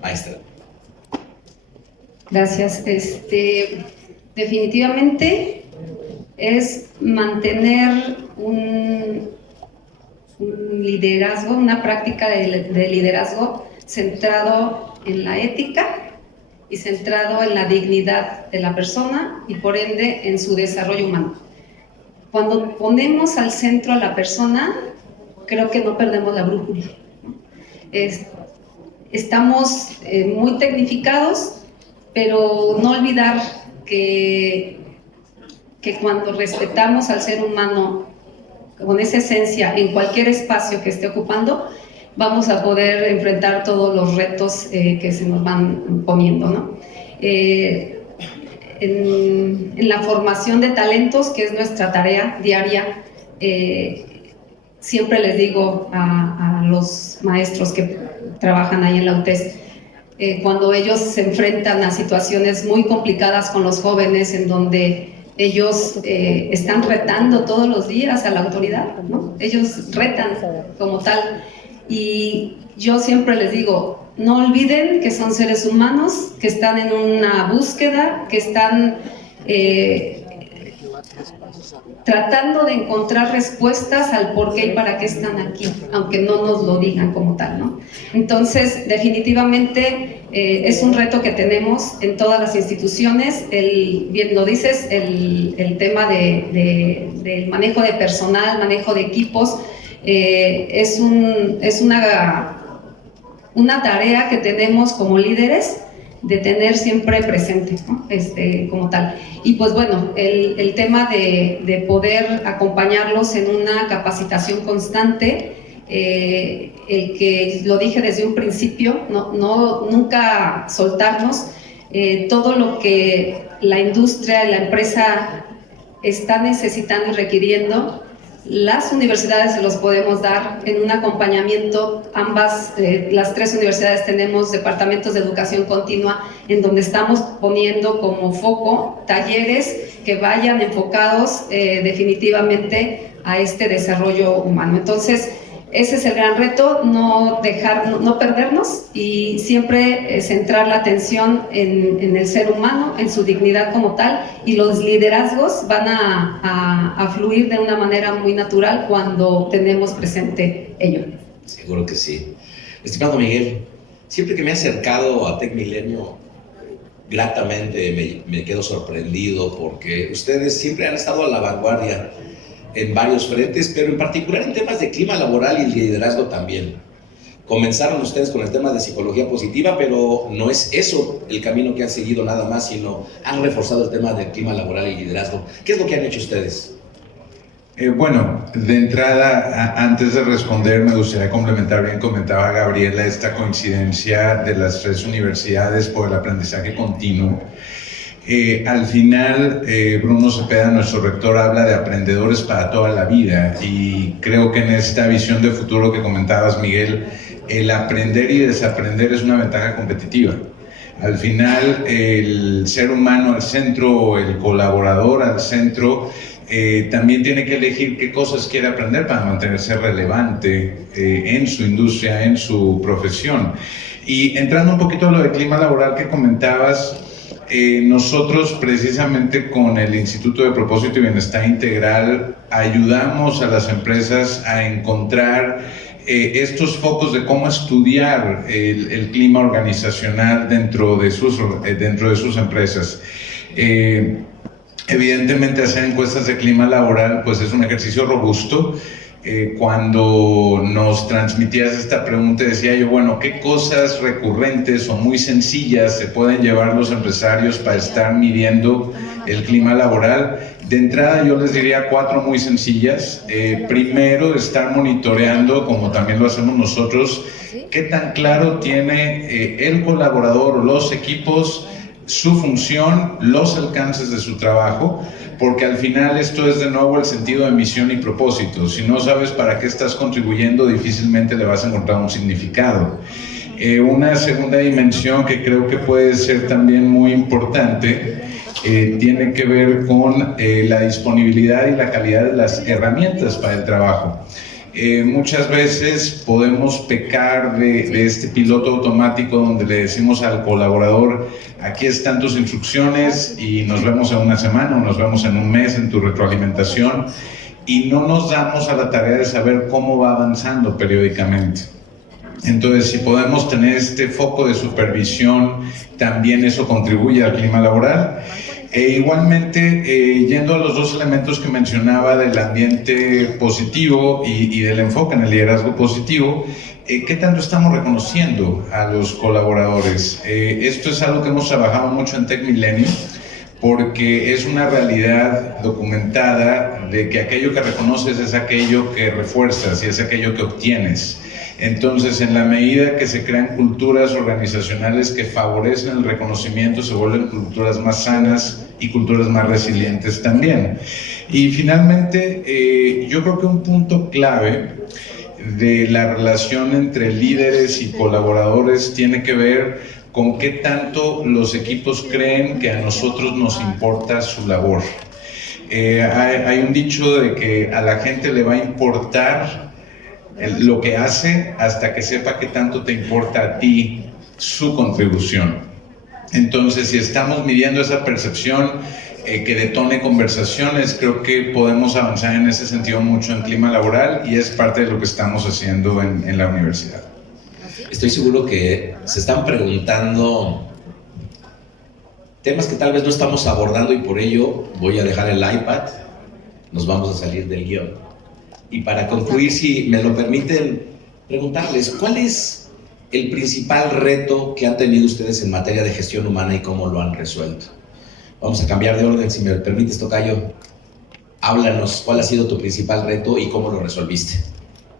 Maestra. Gracias. Definitivamente es mantener un liderazgo, una práctica de liderazgo centrado en la ética y centrado en la dignidad de la persona y por ende en su desarrollo humano. Cuando ponemos al centro a la persona, creo que no perdemos la brújula. Estamos muy tecnificados, pero no olvidar que cuando respetamos al ser humano con esa esencia en cualquier espacio que esté ocupando, vamos a poder enfrentar todos los retos que se nos van poniendo, ¿no? En la formación de talentos, que es nuestra tarea diaria, siempre les digo a los maestros que trabajan ahí en la UTES, cuando ellos se enfrentan a situaciones muy complicadas con los jóvenes, en donde ellos están retando todos los días a la autoridad, ¿no? Ellos retan como tal, y yo siempre les digo, no olviden que son seres humanos, que están en una búsqueda, que están tratando de encontrar respuestas al por qué y para qué están aquí, aunque no nos lo digan como tal, ¿no? Entonces, definitivamente es un reto que tenemos en todas las instituciones. Bien lo dices, el tema del manejo de personal, manejo de equipos, es una tarea que tenemos como líderes de tener siempre presente, ¿no? Como tal. Y pues bueno, el tema de poder acompañarlos en una capacitación constante, el que lo dije desde un principio, nunca soltarnos, todo lo que la industria, la empresa está necesitando y requiriendo, las universidades se los podemos dar en un acompañamiento. Las tres universidades tenemos departamentos de educación continua en donde estamos poniendo como foco talleres que vayan enfocados definitivamente a este desarrollo humano. Entonces, ese es el gran reto, no perdernos y siempre centrar la atención en el ser humano, en su dignidad como tal, y los liderazgos van a fluir de una manera muy natural cuando tenemos presente ello. Seguro que sí. Estimado Miguel, siempre que me he acercado a TecMilenio, gratamente me quedo sorprendido porque ustedes siempre han estado a la vanguardia en varios frentes, pero en particular en temas de clima laboral y liderazgo también. Comenzaron ustedes con el tema de psicología positiva, pero no es eso el camino que han seguido nada más, sino han reforzado el tema del clima laboral y liderazgo. ¿Qué es lo que han hecho ustedes? Bueno, de entrada, antes de responder, me gustaría complementar, bien comentaba Gabriela, esta coincidencia de las tres universidades por el aprendizaje continuo. Al final, Bruno Cepeda, nuestro rector, habla de aprendedores para toda la vida, y creo que en esta visión de futuro que comentabas, Miguel, el aprender y desaprender es una ventaja competitiva. Al final, el ser humano al centro, el colaborador al centro, también tiene que elegir qué cosas quiere aprender para mantenerse relevante en su industria, en su profesión. Y entrando un poquito a lo de clima laboral que comentabas, nosotros precisamente con el Instituto de Propósito y Bienestar Integral ayudamos a las empresas a encontrar estos focos de cómo estudiar el clima organizacional dentro de sus empresas. Evidentemente hacer encuestas de clima laboral pues es un ejercicio robusto. cuando nos transmitías esta pregunta, decía yo, bueno, ¿qué cosas recurrentes o muy sencillas se pueden llevar los empresarios para estar midiendo el clima laboral? De entrada yo les diría 4 muy sencillas. Primero, estar monitoreando, como también lo hacemos nosotros, qué tan claro tiene el colaborador o los equipos su función, los alcances de su trabajo, porque al final esto es de nuevo el sentido de misión y propósito. Si no sabes para qué estás contribuyendo, difícilmente le vas a encontrar un significado. Una segunda dimensión que creo que puede ser también muy importante tiene que ver con la disponibilidad y la calidad de las herramientas para el trabajo. Muchas veces podemos pecar de este piloto automático donde le decimos al colaborador, aquí están tus instrucciones y nos vemos en una semana o nos vemos en un mes en tu retroalimentación, y no nos damos a la tarea de saber cómo va avanzando periódicamente. Entonces, si podemos tener este foco de supervisión, también eso contribuye al clima laboral. Igualmente, yendo a los 2 elementos que mencionaba del ambiente positivo y del enfoque en el liderazgo positivo, ¿qué tanto estamos reconociendo a los colaboradores? Esto es algo que hemos trabajado mucho en Tech Milenio, porque es una realidad documentada de que aquello que reconoces es aquello que refuerzas y es aquello que obtienes. Entonces, en la medida que se crean culturas organizacionales que favorecen el reconocimiento, se vuelven culturas más sanas y culturas más resilientes también. Y finalmente, yo creo que un punto clave de la relación entre líderes y colaboradores tiene que ver con qué tanto los equipos creen que a nosotros nos importa su labor. Hay un dicho de que a la gente le va a importar lo que hace hasta que sepa qué tanto te importa a ti su contribución. Entonces, si estamos midiendo esa percepción que detone conversaciones, creo que podemos avanzar en ese sentido mucho en clima laboral, y es parte de lo que estamos haciendo en la universidad. Estoy seguro que se están preguntando temas que tal vez no estamos abordando, y por ello voy a dejar el iPad, nos vamos a salir del guión. Y para concluir, si me lo permiten, preguntarles, ¿cuál es el principal reto que han tenido ustedes en materia de gestión humana y cómo lo han resuelto? Vamos a cambiar de orden, si me permites, Tocayo. Háblanos, ¿cuál ha sido tu principal reto y cómo lo resolviste?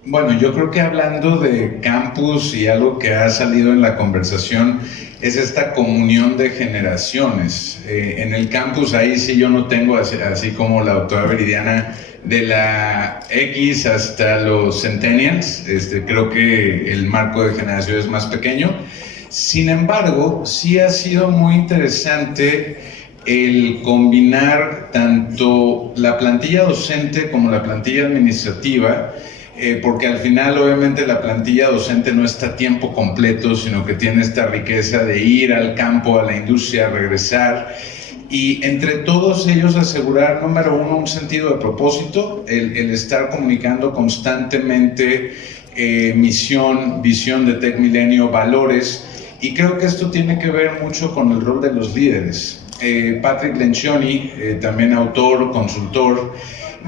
Bueno, yo creo que hablando de campus y algo que ha salido en la conversación es esta comunión de generaciones. En el campus ahí sí yo no tengo, así como la doctora Viridiana, de la X hasta los Centennials. Creo que el marco de generación es más pequeño. Sin embargo, sí ha sido muy interesante el combinar tanto la plantilla docente como la plantilla administrativa, porque al final obviamente la plantilla docente no está a tiempo completo, sino que tiene esta riqueza de ir al campo, a la industria, regresar, y entre todos ellos asegurar, número uno, un sentido de propósito, el estar comunicando constantemente misión, visión de Tech Milenio, valores, y creo que esto tiene que ver mucho con el rol de los líderes. Patrick Lencioni, también autor, consultor,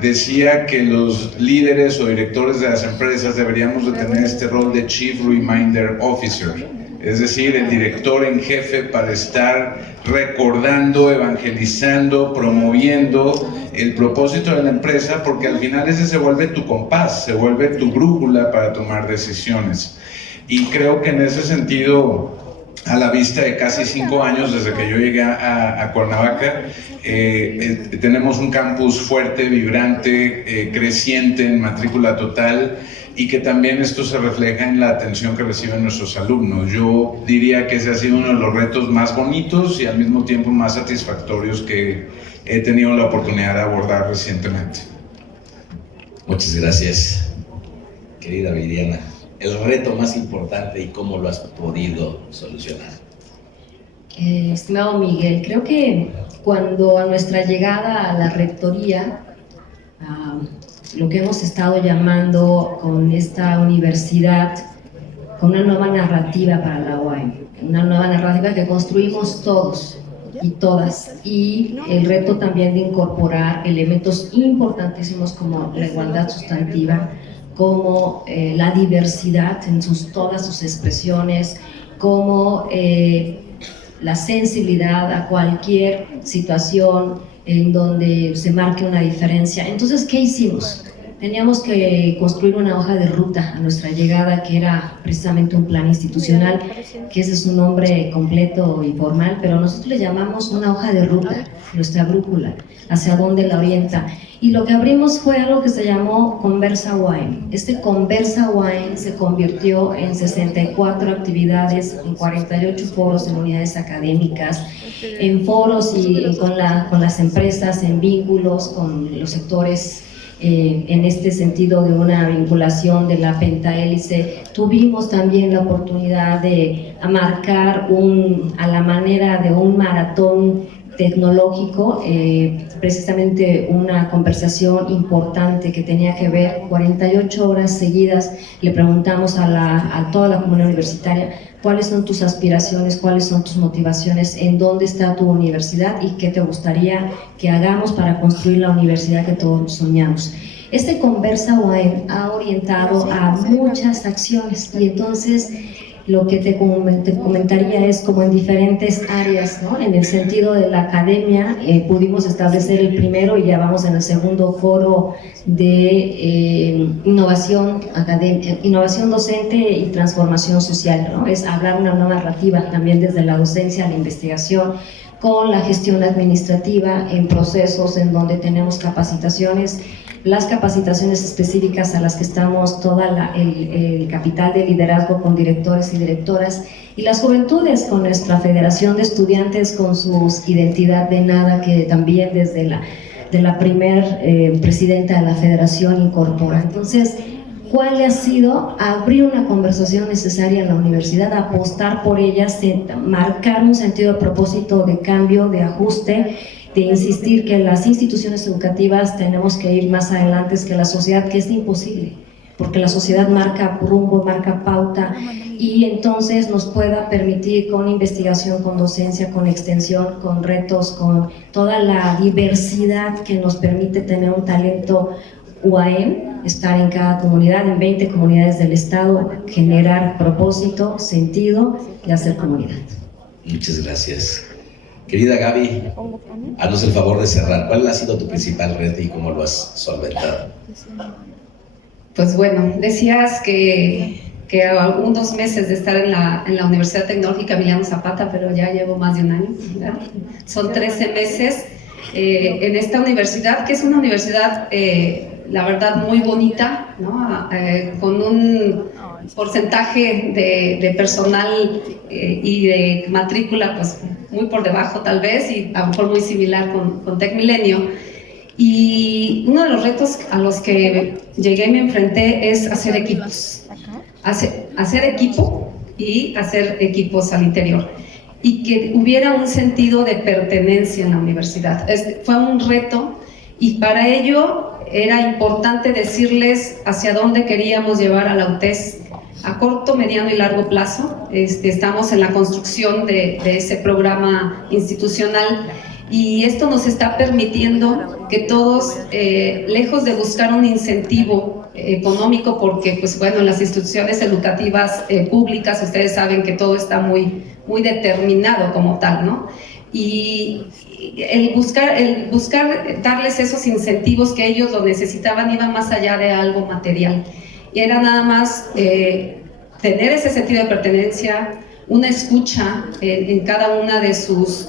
decía que los líderes o directores de las empresas deberíamos de tener este rol de Chief Reminder Officer, es decir, el director en jefe para estar recordando, evangelizando, promoviendo el propósito de la empresa, porque al final ese se vuelve tu compás, se vuelve tu brújula para tomar decisiones. Y creo que en ese sentido, a la vista de casi 5 años desde que yo llegué a Cuernavaca, tenemos un campus fuerte, vibrante, creciente en matrícula total, y que también esto se refleja en la atención que reciben nuestros alumnos. Yo diría que ese ha sido uno de los retos más bonitos y al mismo tiempo más satisfactorios que he tenido la oportunidad de abordar recientemente. Muchas gracias, querida Viridiana. El reto más importante y cómo lo has podido solucionar. Estimado Miguel, creo que cuando a nuestra llegada a la rectoría, lo que hemos estado llamando con esta universidad, con una nueva narrativa para la UAM, una nueva narrativa que construimos todos y todas, y el reto también de incorporar elementos importantísimos como la igualdad sustantiva, como la diversidad en todas sus expresiones, como la sensibilidad a cualquier situación en donde se marque una diferencia. Entonces, ¿qué hicimos? Teníamos que construir una hoja de ruta a nuestra llegada, que era precisamente un plan institucional, que ese es un nombre completo y formal, pero nosotros le llamamos una hoja de ruta, nuestra brújula, hacia dónde la orienta. Y lo que abrimos fue algo que se llamó Conversa UAM. Este Conversa UAM se convirtió en 64 actividades, en 48 foros en unidades académicas, en foros y con las empresas, en vínculos con los sectores. En este sentido de una vinculación de la pentahélice, tuvimos también la oportunidad de marcar a la manera de un maratón tecnológico, precisamente una conversación importante que tenía que ver 48 horas seguidas. Le preguntamos a toda la comunidad universitaria: ¿cuáles son tus aspiraciones? ¿Cuáles son tus motivaciones? ¿En dónde está tu universidad? ¿Y qué te gustaría que hagamos para construir la universidad que todos soñamos? Este Conversa UAM ha orientado a muchas acciones, y entonces lo que te comentaría es como en diferentes áreas, ¿no? En el sentido de la academia, pudimos establecer el primero y ya vamos en el segundo foro de innovación docente y transformación social, ¿no? Es hablar una nueva narrativa también desde la docencia a la investigación, con la gestión administrativa en procesos en donde tenemos capacitaciones, las capacitaciones específicas a las que estamos toda el capital de liderazgo con directores y directoras, y las juventudes con nuestra Federación de Estudiantes con su identidad de nada, que también desde la primer presidenta de la federación incorpora. Entonces, ¿cuál ha sido? Abrir una conversación necesaria en la universidad, apostar por ellas, marcar un sentido de propósito, de cambio, de ajuste, de insistir que las instituciones educativas tenemos que ir más adelante que la sociedad, que es imposible, porque la sociedad marca rumbo, marca pauta, y entonces nos pueda permitir con investigación, con docencia, con extensión, con retos, con toda la diversidad que nos permite tener un talento UAM, estar en cada comunidad, en 20 comunidades del estado, generar propósito, sentido y hacer comunidad. Muchas gracias. Querida Gaby, haznos el favor de cerrar. ¿Cuál ha sido tu principal reto y cómo lo has solventado? Pues bueno, decías que algunos meses de estar en la Universidad Tecnológica Emiliano Zapata, pero ya llevo más de un año, ¿verdad? Son 13 meses en esta universidad, que es una universidad, la verdad, muy bonita, ¿no? Con un porcentaje de personal y de matrícula pues muy por debajo tal vez, y a lo mejor muy similar con Tec Milenio. Y uno de los retos a los que llegué y me enfrenté es hacer equipos, hacer equipo y hacer equipos al interior, y que hubiera un sentido de pertenencia en la universidad. Fue un reto, y para ello era importante decirles hacia dónde queríamos llevar a la UTES a corto, mediano y largo plazo. Estamos en la construcción de ese programa institucional, y esto nos está permitiendo que todos, lejos de buscar un incentivo económico, porque pues bueno, en las instituciones educativas públicas ustedes saben que todo está muy, muy determinado como tal, ¿no? Y el buscar darles esos incentivos que ellos lo necesitaban iba más allá de algo material, y era nada más tener ese sentido de pertenencia, una escucha en cada una de sus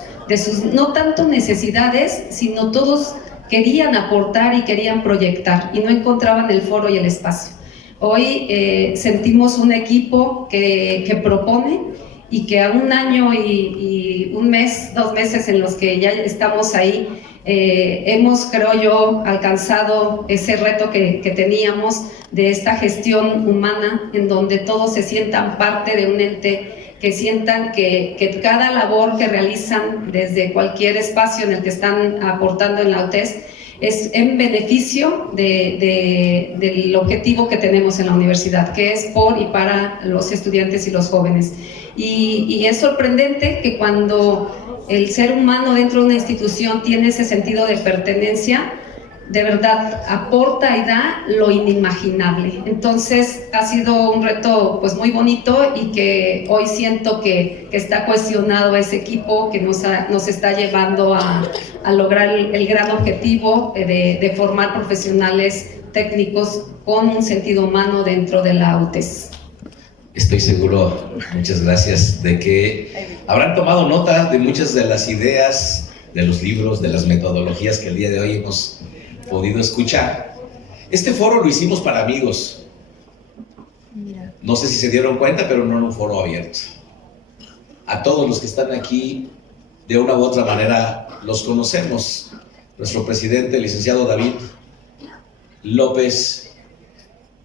no tanto necesidades, sino todos querían aportar y querían proyectar, y no encontraban el foro y el espacio. Hoy sentimos un equipo que propone, y que a un año y un mes, 2 meses en los que ya estamos ahí, hemos, creo yo, alcanzado ese reto que teníamos de esta gestión humana, en donde todos se sientan parte de un ente, que sientan que cada labor que realizan desde cualquier espacio en el que están aportando en la UTES es en beneficio del objetivo que tenemos en la universidad, que es por y para los estudiantes y los jóvenes. Y es sorprendente que cuando el ser humano dentro de una institución tiene ese sentido de pertenencia, de verdad aporta y da lo inimaginable. Entonces ha sido un reto pues muy bonito y que hoy siento que está cohesionado ese equipo que nos está llevando a lograr el gran objetivo de formar profesionales técnicos con un sentido humano dentro de la UTES. Estoy seguro, muchas gracias, de que habrán tomado nota de muchas de las ideas, de los libros, de las metodologías que el día de hoy hemos podido escuchar. Este foro lo hicimos para amigos. No sé si se dieron cuenta, pero no en un foro abierto. A todos los que están aquí, de una u otra manera, los conocemos. Nuestro presidente, el licenciado David López,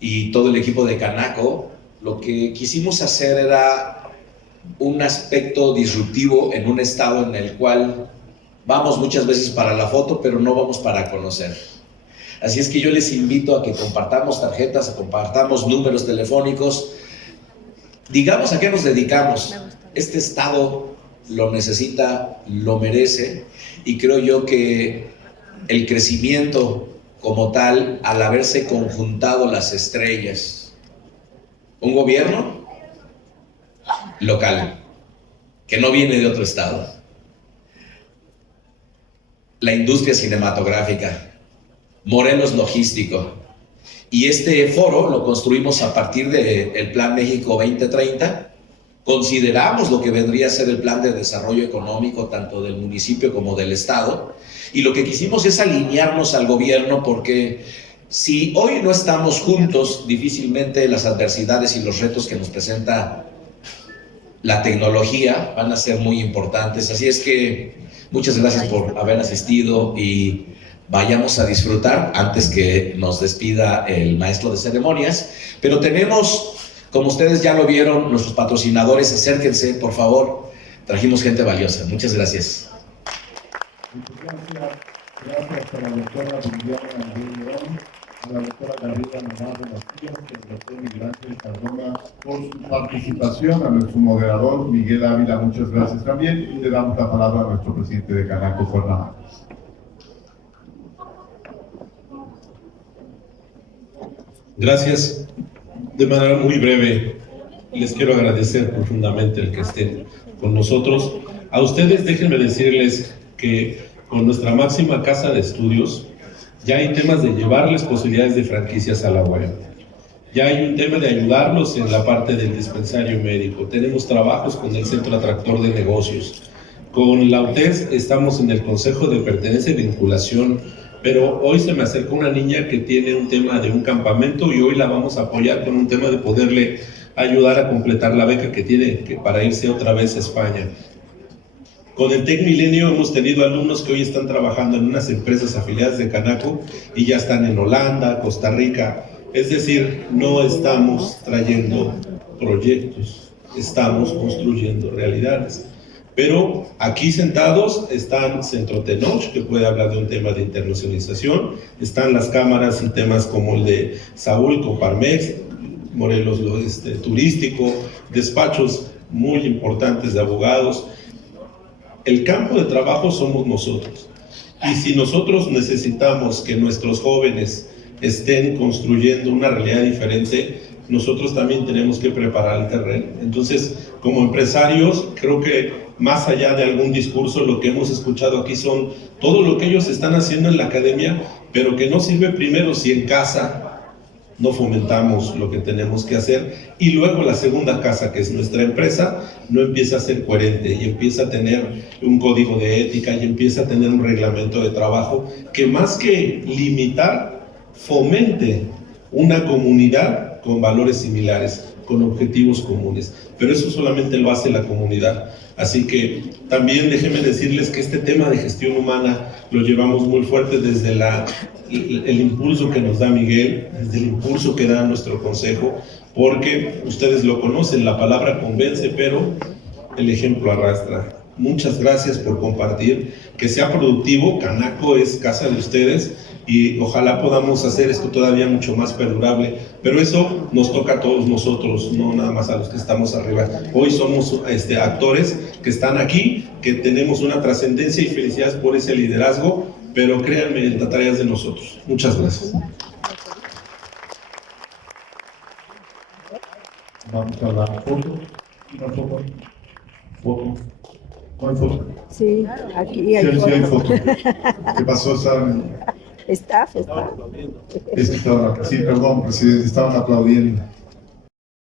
y todo el equipo de Canaco, lo que quisimos hacer era un aspecto disruptivo en un estado en el cual vamos muchas veces para la foto, pero no vamos para conocer. Así es que yo les invito a que compartamos tarjetas, a compartamos números telefónicos, digamos a qué nos dedicamos. Este estado lo necesita, lo merece, y creo yo que el crecimiento como tal, al haberse conjuntado las estrellas, un gobierno local, que no viene de otro estado, la industria cinematográfica, Morelos Logístico, y este foro lo construimos a partir del Plan México 2030. Consideramos lo que vendría a ser el plan de desarrollo económico tanto del municipio como del estado, y lo que quisimos es alinearnos al gobierno, porque si hoy no estamos juntos, difícilmente las adversidades y los retos que nos presenta la tecnología van a ser muy importantes. Así es que muchas gracias por haber asistido y vayamos a disfrutar antes que nos despida el maestro de ceremonias. Pero tenemos, como ustedes ya lo vieron, nuestros patrocinadores. Acérquense, por favor. Trajimos gente valiosa. Muchas gracias. Gracias a la doctora Viviana León, a la doctora Gabriela Navarro García, al doctor Miguel Ángel Cardona por su participación, a nuestro moderador Miguel Ávila, muchas gracias también, y le damos la palabra a nuestro presidente de Canaco, Fernando. Gracias. De manera muy breve, les quiero agradecer profundamente el que estén con nosotros. A ustedes déjenme decirles que con nuestra máxima casa de estudios ya hay temas de llevarles posibilidades de franquicias a la web. Ya hay un tema de ayudarlos en la parte del dispensario médico. Tenemos trabajos con el Centro Atractor de Negocios. Con la UTES estamos en el Consejo de Pertenencia y Vinculación, pero hoy se me acercó una niña que tiene un tema de un campamento y hoy la vamos a apoyar con un tema de poderle ayudar a completar la beca que tiene para irse otra vez a España. Con el Tec Milenio hemos tenido alumnos que hoy están trabajando en unas empresas afiliadas de Canaco y ya están en Holanda, Costa Rica. Es decir, no estamos trayendo proyectos, estamos construyendo realidades. Pero aquí sentados están Centro Tenoch, que puede hablar de un tema de internacionalización, están las cámaras y temas como el de Saúl, Coparmex, Morelos Turístico, despachos muy importantes de abogados. El campo de trabajo somos nosotros, y si nosotros necesitamos que nuestros jóvenes estén construyendo una realidad diferente, nosotros también tenemos que preparar el terreno. Entonces, como empresarios, creo que más allá de algún discurso, lo que hemos escuchado aquí son todo lo que ellos están haciendo en la academia, pero que no sirve primero si en casa no fomentamos lo que tenemos que hacer, y luego la segunda casa, que es nuestra empresa, no empieza a ser coherente y empieza a tener un código de ética y empieza a tener un reglamento de trabajo que, más que limitar, fomente una comunidad con valores similares, con objetivos comunes. Pero eso solamente lo hace la comunidad. Así que también déjenme decirles que este tema de gestión humana lo llevamos muy fuerte desde el impulso que nos da Miguel, desde el impulso que da nuestro consejo, porque ustedes lo conocen, la palabra convence, pero el ejemplo arrastra. Muchas gracias por compartir, que sea productivo. Canaco es casa de ustedes y ojalá podamos hacer esto todavía mucho más perdurable, pero eso nos toca a todos nosotros, no nada más a los que estamos arriba. Hoy somos actores que están aquí, que tenemos una trascendencia, y felicidades por ese liderazgo, pero créanme, la tarea es de nosotros. Muchas gracias. Vamos a la foto. Una foto. Foto. ¿No hay foto? Sí, aquí hay Sí, foto. sí hay foto. ¿Qué pasó? Está. Sí, perdón, presidente, estaban aplaudiendo.